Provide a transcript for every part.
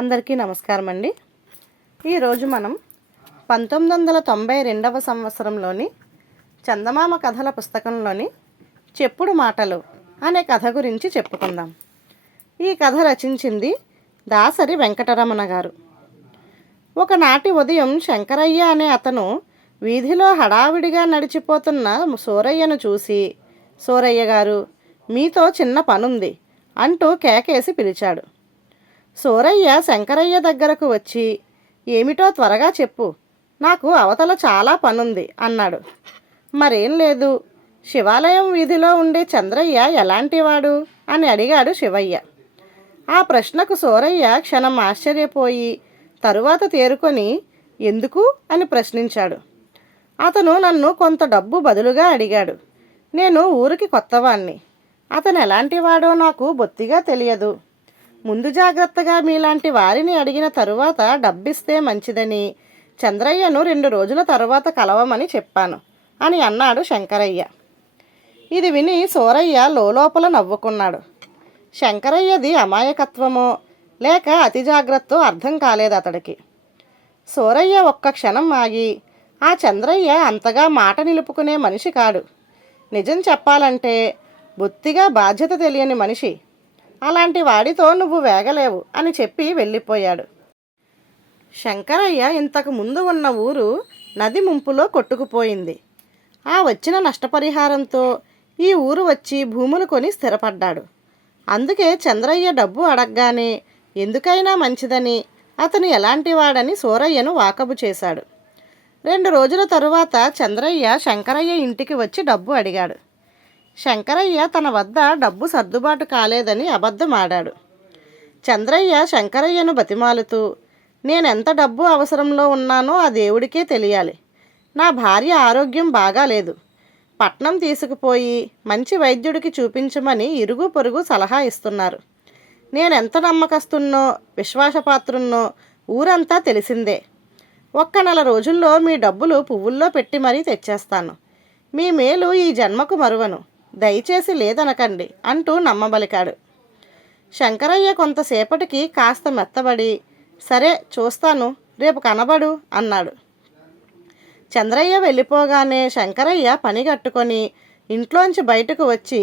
అందరికీ నమస్కారం అండి. ఈరోజు మనం 1992వ సంవత్సరంలోని చందమామ కథల పుస్తకంలోని చెప్పుడు మాటలు అనే కథ గురించి చెప్పుకుందాం. ఈ కథ రచించింది దాసరి వెంకటరమణ గారు. ఒకనాటి ఉదయం శంకరయ్య అనే అతను వీధిలో హడావిడిగా నడిచిపోతున్న సూరయ్యను చూసి, సూరయ్య గారు, మీతో చిన్న పనుంది అంటూ కేకేసి పిలిచాడు. సూరయ్య శంకరయ్య దగ్గరకు వచ్చి, ఏమిటో త్వరగా చెప్పు, నాకు అవతల చాలా పనుంది అన్నాడు. మరేం లేదు, శివాలయం వీధిలో ఉండే చంద్రయ్య ఎలాంటివాడు అని అడిగాడు శివయ్య. ఆ ప్రశ్నకు సూరయ్య క్షణం ఆశ్చర్యపోయి తరువాత తేరుకొని ఎందుకు అని ప్రశ్నించాడు. అతను నన్ను కొంత డబ్బు బదులుగా అడిగాడు. నేను ఊరికి కొత్తవాణ్ణి. అతను ఎలాంటివాడో నాకు బొత్తిగా తెలియదు. ముందు జాగ్రత్తగా మీలాంటి వారిని అడిగిన తరువాత డబ్బిస్తే మంచిదని చంద్రయ్యను 2 రోజుల తరువాత కలవమని చెప్పాను అని అన్నాడు శంకరయ్య. ఇది విని సూరయ్య లోలోపల నవ్వుకున్నాడు. శంకరయ్యది అమాయకత్వమో లేక అతి జాగ్రత్తో అర్థం కాలేదు అతడికి. సూరయ్య ఒక్క క్షణం ఆగి, ఆ చంద్రయ్య అంతగా మాట నిలుపుకునే మనిషి కాడు. నిజం చెప్పాలంటే బొత్తిగా బాధ్యత తెలియని మనిషి. అలాంటి వాడితో నువ్వు వేగలేవు అని చెప్పి వెళ్ళిపోయాడు. శంకరయ్య ఇంతకు ముందు ఉన్న ఊరు నది ముంపులో కొట్టుకుపోయింది. ఆ వచ్చిన నష్టపరిహారంతో ఈ ఊరు వచ్చి భూములు కొని స్థిరపడ్డాడు. అందుకే చంద్రయ్య డబ్బు అడగగానే ఎందుకైనా మంచిదని అతను ఎలాంటి వాడని సూరయ్యను వాకబు చేశాడు. 2 రోజుల తరువాత చంద్రయ్య శంకరయ్య ఇంటికి వచ్చి డబ్బు అడిగాడు. శంకరయ్య తన వద్ద డబ్బు సర్దుబాటు కాలేదని అబద్ధం ఆడాడు. చంద్రయ్య శంకరయ్యను బతిమాలుతూ, నేనెంత డబ్బు అవసరంలో ఉన్నానో ఆ దేవుడికే తెలియాలి. నా భార్య ఆరోగ్యం బాగాలేదు. పట్నం తీసుకుపోయి మంచి వైద్యుడికి చూపించమని ఇరుగు పొరుగు సలహా ఇస్తున్నారు. నేనెంత నమ్మకస్తున్నో విశ్వాసపాత్రున్నో ఊరంతా తెలిసిందే. ఒక్క నెల రోజుల్లో మీ డబ్బులు పువ్వుల్లో పెట్టి మరీ తెచ్చేస్తాను. మీ మేలు ఈ జన్మకు మరువను. దయచేసి లేదనకండి అంటూ నమ్మబలికాడు. శంకరయ్య కొంతసేపటికి కాస్త మెత్తబడి, సరే చూస్తాను, రేపు కనబడు అన్నాడు. చంద్రయ్య వెళ్ళిపోగానే శంకరయ్య పని కట్టుకొని ఇంట్లోంచి బయటకు వచ్చి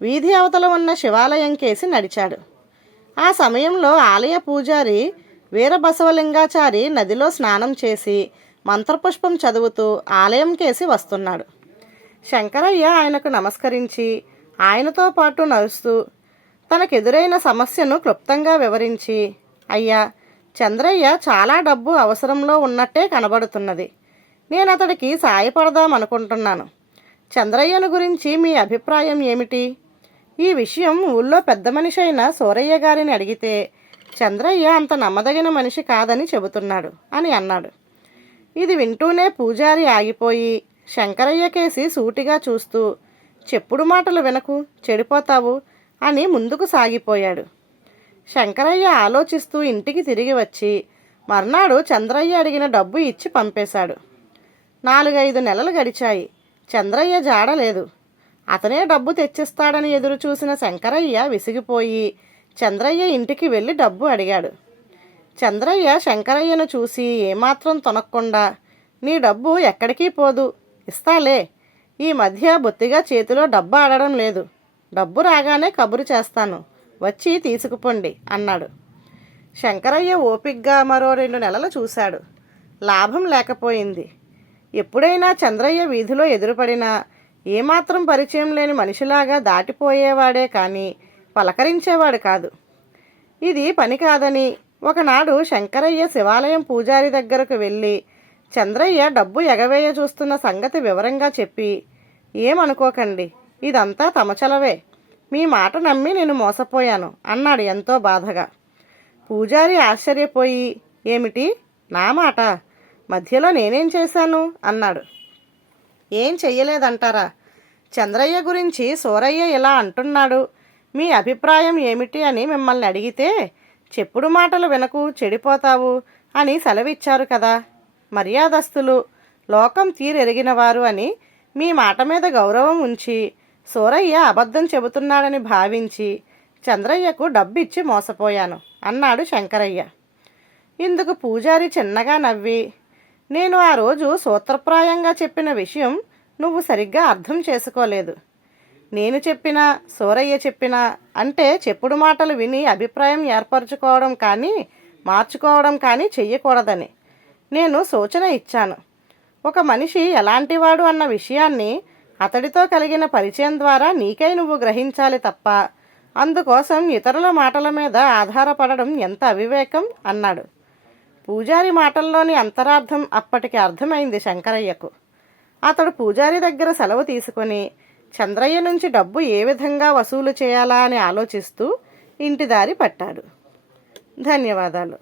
వీధి అవతల ఉన్న శివాలయం కేసి నడిచాడు. ఆ సమయంలో ఆలయ పూజారి వీరబసవలింగాచారి నదిలో స్నానం చేసి మంత్రపుష్పం చదువుతూ ఆలయం కేసి వస్తున్నాడు. శంకరయ్య ఆయనకు నమస్కరించి ఆయనతో పాటు నడుస్తూ తనకెదురైన సమస్యను క్లుప్తంగా వివరించి, అయ్యా, చంద్రయ్య చాలా డబ్బు అవసరంలో ఉన్నట్టే కనబడుతున్నది. నేను అతడికి సాయపడదామనుకుంటున్నాను. చంద్రయ్యను గురించి మీ అభిప్రాయం ఏమిటి? ఈ విషయం ఊళ్ళో పెద్ద మనిషి అయిన సూరయ్య గారిని అడిగితే చంద్రయ్య అంత నమ్మదగిన మనిషి కాదని చెబుతున్నాడు అని అన్నాడు. ఇది వింటూనే పూజారి ఆగిపోయి శంకరయ్య కేసి సూటిగా చూస్తూ, చెప్పుడు మాటలు వినకు, చెడిపోతావు అని ముందుకు సాగిపోయాడు. శంకరయ్య ఆలోచిస్తూ ఇంటికి తిరిగి వచ్చి మర్నాడు చంద్రయ్య అడిగిన డబ్బు ఇచ్చి పంపేశాడు. 4-5 నెలలు గడిచాయి. చంద్రయ్య జాడలేదు. అతనే డబ్బు తెచ్చిస్తాడని ఎదురు చూసిన శంకరయ్య విసిగిపోయి చంద్రయ్య ఇంటికి వెళ్ళి డబ్బు అడిగాడు. చంద్రయ్య శంకరయ్యను చూసి ఏమాత్రం తొనక్కుండా, నీ డబ్బు ఎక్కడికి పోదు, ఇస్తాలే. ఈ మధ్య బొత్తిగా చేతిలో డబ్బు ఆడడం లేదు. డబ్బు రాగానే కబురు చేస్తాను, వచ్చి తీసుకుపోండి అన్నాడు. శంకరయ్య ఓపిగ్గా మరో 2 నెలలు చూశాడు. లాభం లేకపోయింది. ఎప్పుడైనా చంద్రయ్య వీధిలో ఎదురుపడినా ఏమాత్రం పరిచయం లేని మనిషిలాగా దాటిపోయేవాడే కానీ పలకరించేవాడు కాదు. ఇది పని కాదని ఒకనాడు శంకరయ్య శివాలయం పూజారి దగ్గరకు వెళ్ళి చంద్రయ్య డబ్బు ఎగవేయ చూస్తున్న సంగతి వివరంగా చెప్పి, ఏమనుకోకండి, ఇదంతా తమచలవే. మీ మాట నమ్మి నేను మోసపోయాను అన్నాడు ఎంతో బాధగా. పూజారి ఆశ్చర్యపోయి, ఏమిటి, నా మాట? మధ్యలో నేనేం చేశాను అన్నాడు. ఏం చెయ్యలేదంటారా? చంద్రయ్య గురించి సూరయ్య ఇలా అంటున్నాడు, మీ అభిప్రాయం ఏమిటి అని మిమ్మల్ని అడిగితే చెప్పుడు మాటలు వినకు, చెడిపోతావు అని సెలవిచ్చారు కదా. మర్యాదస్తులు, లోకం తీరెరిగినవారు అని మీ మాట మీద గౌరవం ఉంచి సూరయ్య అబద్ధం చెబుతున్నాడని భావించి చంద్రయ్యకు డబ్బిచ్చి మోసపోయాను అన్నాడు శంకరయ్య. ఇందుకు పూజారి చిన్నగా నవ్వి, నేను ఆ రోజు సూత్రప్రాయంగా చెప్పిన విషయం నువ్వు సరిగ్గా అర్థం చేసుకోలేదు. నేను చెప్పినా సూరయ్య చెప్పినా అంటే చెప్పుడు మాటలు విని అభిప్రాయం ఏర్పరచుకోవడం కానీ మార్చుకోవడం కానీ చెయ్యకూడదని నేను సూచన ఇచ్చాను. ఒక మనిషి ఎలాంటివాడు అన్న విషయాన్ని అతడితో కలిగిన పరిచయం ద్వారా నీకై నువ్వు గ్రహించాలి తప్ప అందుకోసం ఇతరుల మాటల మీద ఆధారపడడం ఎంత అవివేకం అన్నాడు. పూజారి మాటల్లోని అంతరార్థం అప్పటికి అర్థమైంది శంకరయ్యకు. అతడు పూజారి దగ్గర సెలవు తీసుకొని చంద్రయ్య నుంచి డబ్బు ఏ విధంగా వసూలు చేయాలా అని ఆలోచిస్తూ ఇంటి దారి పట్టాడు. ధన్యవాదాలు.